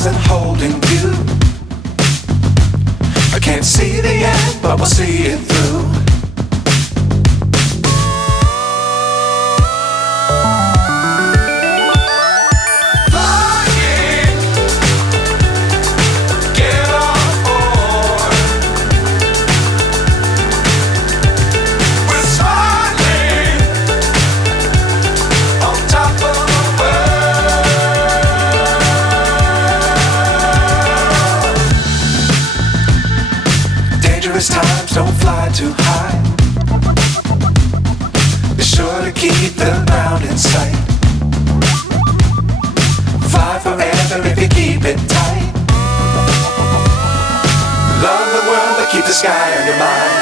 stars and holding you. I can't see the end, but we'll see it through. Times don't fly too high. Be sure to keep the ground in sight. Fly forever if you keep it tight. Love the world but keep the sky on your mind.